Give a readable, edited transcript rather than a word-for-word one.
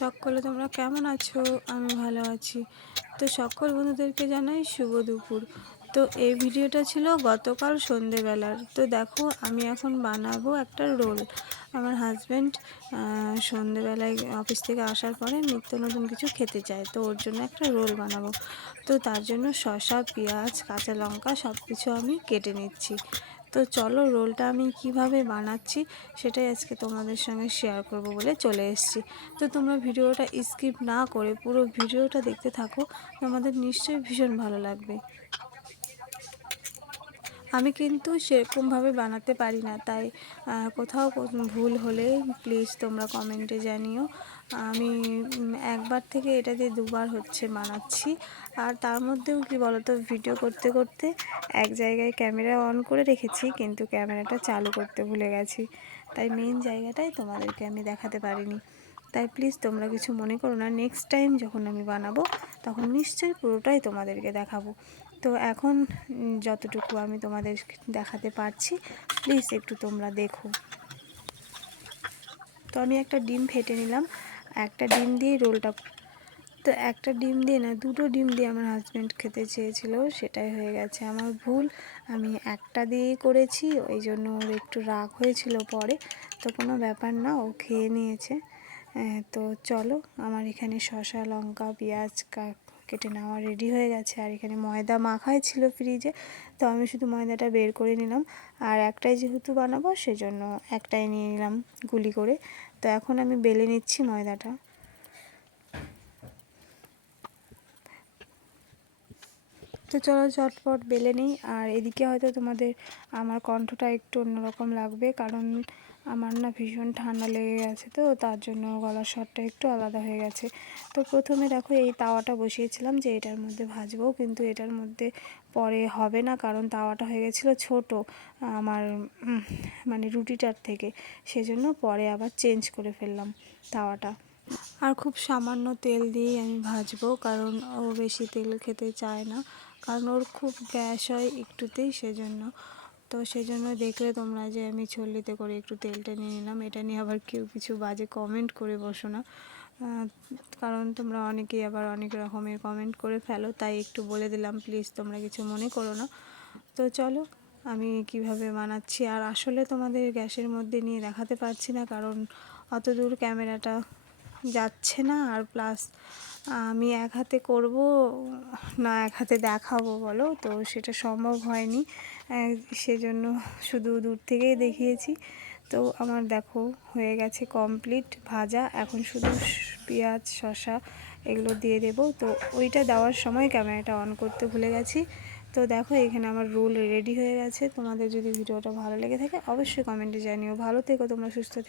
সকলে তোমরা কেমন আছো? আমি ভালো আছি। তো সকল বন্ধুদেরকে জানাই শুভ দুপুর। তো এই ভিডিওটা ছিল গতকাল সন্ধেবেলার। তো দেখো আমি এখন বানাবো একটা রোল। আমার হাজব্যান্ড সন্ধেবেলায় অফিস থেকে আসার পরে নিত্য নতুন কিছু খেতে চায়, তো ওর জন্য একটা রোল বানাবো। তো তার জন্য শসা, পেঁয়াজ, কাঁচা লঙ্কা সব কিছু আমি কেটে নিচ্ছি। তো চলো রোলটা আমি কিভাবে বানাচ্ছি সেটাই আজকে তোমাদের সঙ্গে শেয়ার করব বলে চলে এসেছি। তো তোমরা ভিডিওটা স্কিপ না করে পুরো ভিডিওটা দেখতে থাকো, তোমাদের নিশ্চয়ই ভীষণ ভালো লাগবে। আমি কিন্তু সেরকমভাবে বানাতে পারি না, তাই কোথাও ভুল হলে প্লিজ তোমরা কমেন্টে জানিও। আমি একবার থেকে এটা দিয়ে দুবার হচ্ছে বানাচ্ছি। আর তার মধ্যেও কি বলতো, ভিডিও করতে করতে এক জায়গায় ক্যামেরা অন করে রেখেছি, কিন্তু ক্যামেরাটা চালু করতে ভুলে গেছি, তাই মেন জায়গাটাই তোমাদেরকে আমি দেখাতে পারিনি। তাই প্লিজ তোমরা কিছু মনে করো না, নেক্সট টাইম যখন আমি বানাবো তখন নিশ্চয়ই পুরোটাই তোমাদেরকে দেখাবো। তো এখন যতটুকু আমি তোমাদের দেখাতে পারছি প্লিজ একটু তোমরা দেখো। তো আমি একটা ডিম ফেটে নিলাম, একটা ডিম দিয়ে রোলটা, তো একটা ডিম দিয়ে না, দুটো ডিম দিয়ে আমার হাজব্যান্ড খেতে চেয়েছিল, সেটাই হয়ে গেছে আমার ভুল। আমি একটা দিয়েই করেছি, ওই জন্য ওর একটু রাগ হয়েছিল পরে। তো কোনো ব্যাপার না, ও খেয়ে নিয়েছে। তো চলো, আমার এখানে শসা, লঙ্কা, পেঁয়াজ কেটে নেওয়া রেডি হয়ে গেছে। আর এখানে ময়দা মাখাই ছিল ফ্রিজে, তো আমি শুধু ময়দাটা বের করে নিলাম। আর একটাই যেহেতু বানাবো সেজন্য একটাই নিয়ে নিলাম গুলি করে। তো এখন আমি বেলে নিচ্ছি ময়দাটা। তো চলো ঝটপট বেলে নিই। আর এদিকে হয়তো তোমাদের আমার কণ্ঠটা একটু অন্যরকম লাগবে, কারণ আমার না ভীষণ ঠান্ডা লেগে গেছে, তো তার জন্য গলার স্বরটা একটু আলাদা হয়ে গেছে। তো প্রথমে দেখো এই তাওয়াটা বসিয়েছিলাম যে এটার মধ্যে ভাজবো, কিন্তু এটার মধ্যে পরে হবে না, কারণ তাওয়াটা হয়ে গেছিলো ছোট আমার, মানে রুটিটার থেকে, সেজন্য পরে আবার চেঞ্জ করে ফেললাম তাওয়াটা। আর খুব সামান্য তেল দিয়েই আমি ভাজবো, কারণ ও বেশি তেল খেতে চায় না, কারণ ওর খুব গ্যাস হয় একটুতেই, সেজন্য। তো সেজন্য দেখলে তোমরা যে আমি ছল্লিতে করে একটু তেলটা নিয়ে নিলাম। এটা নিয়ে আবার কেউ কিছু বাজে কমেন্ট করে বসো না, কারণ তোমরা অনেকেই আবার অনেক রকমের কমেন্ট করে ফেলো, তাই একটু বলে দিলাম, প্লিজ তোমরা কিছু মনে করো না। তো চলো আমি কিভাবে বানাচ্ছি। আর আসলে তোমাদের গ্যাসের মধ্যে নিয়ে দেখাতে পারছি না, কারণ অত দূর ক্যামেরাটা যাচ্ছে না, আর প্লাস আমি এক হাতে করব না এক হাতে দেখাবো বলো, তো সেটা সম্ভব হয়নি, সেজন্য শুধু দূর থেকেই দেখিয়েছি। তো আমার দেখো হয়ে গেছে কমপ্লিট ভাজা, এখন শুধু পেঁয়াজ, শসা এগুলো দিয়ে দেবো। তো ওইটা দেওয়ার সময় ক্যামেরাটা অন করতে ভুলে গেছি। তো দেখো এখানে আমার রোল রেডি হয়ে গেছে। তোমাদের যদি ভিডিওটা ভালো লেগে থাকে অবশ্যই কমেন্টে জানিও। ভালো থেকো তোমরা, সুস্থ থেকো।